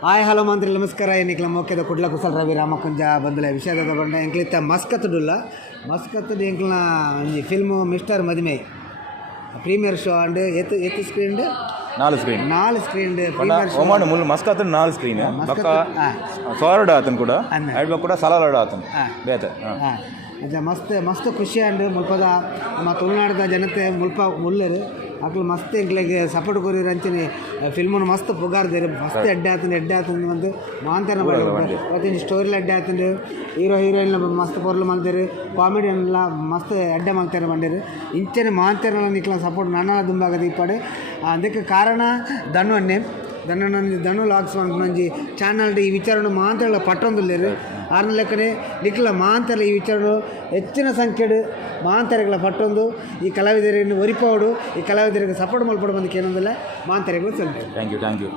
hi hello ಮಂತ್ರಿ ನಮಸ್ಕಾರ ಏನಿಕ್ಲ ಮೋಕೆದ ಕುಡ್ಲ ಕುಸಲ್ ರವಿ ರಾಮಕುಂಜ ಬಂದುಲ ವಿಷಯದ ತಗೊಂಡ ಎಂಕ್ಲಿತ್ತ ಮಸ್ಕತ್ತುಡುಲ್ಲ ಮಸ್ಕತ್ತದ ಎಂಕ್ಲನ ಒಂಜಿ ಫಿಲ್ಮು ಮಿಸ್ಟರ್ ಮದಿಮೆ ಪ್ರೀಮಿಯರ್ ಶೋ ಅಂಡ್ ಎತ್ತು ಸ್ಕ್ರೀನ್ ನಾಲ್ ಸ್ಕ್ರೀನ್ ಒಮಾನು ಮುಲ್ ಮಸ್ಕತ್ ನಾಲ್ ಸ್ಕ್ರೀನ್ ಬಕ್ಕ ಸೋರಡ ಆತನ್ ಕೂಡ ಐಡ್ ಕೂಡ ಸಲಾಲಡ ಆತನ್ ಬೇತೆ ಮಸ್ತ್ ಮಸ್ತ್ ಖುಷಿ ಅಂಡ್ ಮುಲ್ಪದ ನಮ್ಮ ತುಳುನಾಡದ ಜನತೆ ಮುಲ್ಪ ಮುಲ್ಲರು ಅಕ್ಲು ಮಸ್ತ್ ಎಂಕ್ಲೆಗೆ ಸಪೋರ್ಟ್ ಕೊರಿರ್ ಅಂಚನೆ ಫಿಲ್ಮನ್ನು ಮಸ್ತ್ ಪುಗಾರ್ದೇರು ಮಸ್ತ್ ಎಡ್ಡೆ ಆತಂದು ಒಂದು ಮಾಂತನ ಪ್ರತಿಯೊಂದು ಸ್ಟೋರಿಲಿ ಎಡ್ಡೆ ಆತಂಡು ಹೀರೋ ಹೀರೋಯಿನ್ ಮಸ್ತ್ ಪೊರ್ಲು ಮಲ್ದೇರು ಕಾಮಿಡಿ ಎಲ್ಲ ಮಸ್ತ್ ಎಡ್ಡೆ ಮಲ್ತಾರೆ ಬಂಡೇರು ಇಂಚನೆ ಮಾಂತನ ನಿಕ್ಲ ಸಪೋರ್ಟ್ ನನ್ನ ದುಂಬಾಗದ ಇಪ್ಪಡೆ ಅದಕ್ಕೆ ಕಾರಣ ಧನು ಲಾಗ್ಸ್ ಒಂಜಿ ಚಾನಲ್ ಈ ವಿಚಾರನು ಮಾಂತಗಳ ಪಟ್ಟೊಂದುಲ್ಲೇರು ಆರ್ನ ಲೆಕ್ಕನೆ ನಿಕ್ಲ ಮಾಂತರ ಈ ವಿಚಾರ ಹೆಚ್ಚಿನ ಸಂಖ್ಯೆಡು ಮಾಂತರೆಗಳ ಪಟ್ಟೊಂದು ಈ ಕಲಾವಿದರನ್ನು ಒರಿಪೋಡು ಈ ಕಲಾವಿದರಿಗೆ ಸಪೋರ್ಟ್ ಮಲ್ಪಡು ಬಂದಕ್ಕೆ ಏನಂದಿಲ್ಲ ಮಾಂತರೆಗಳು ಸಲ್ಪು ಥ್ಯಾಂಕ್ ಯು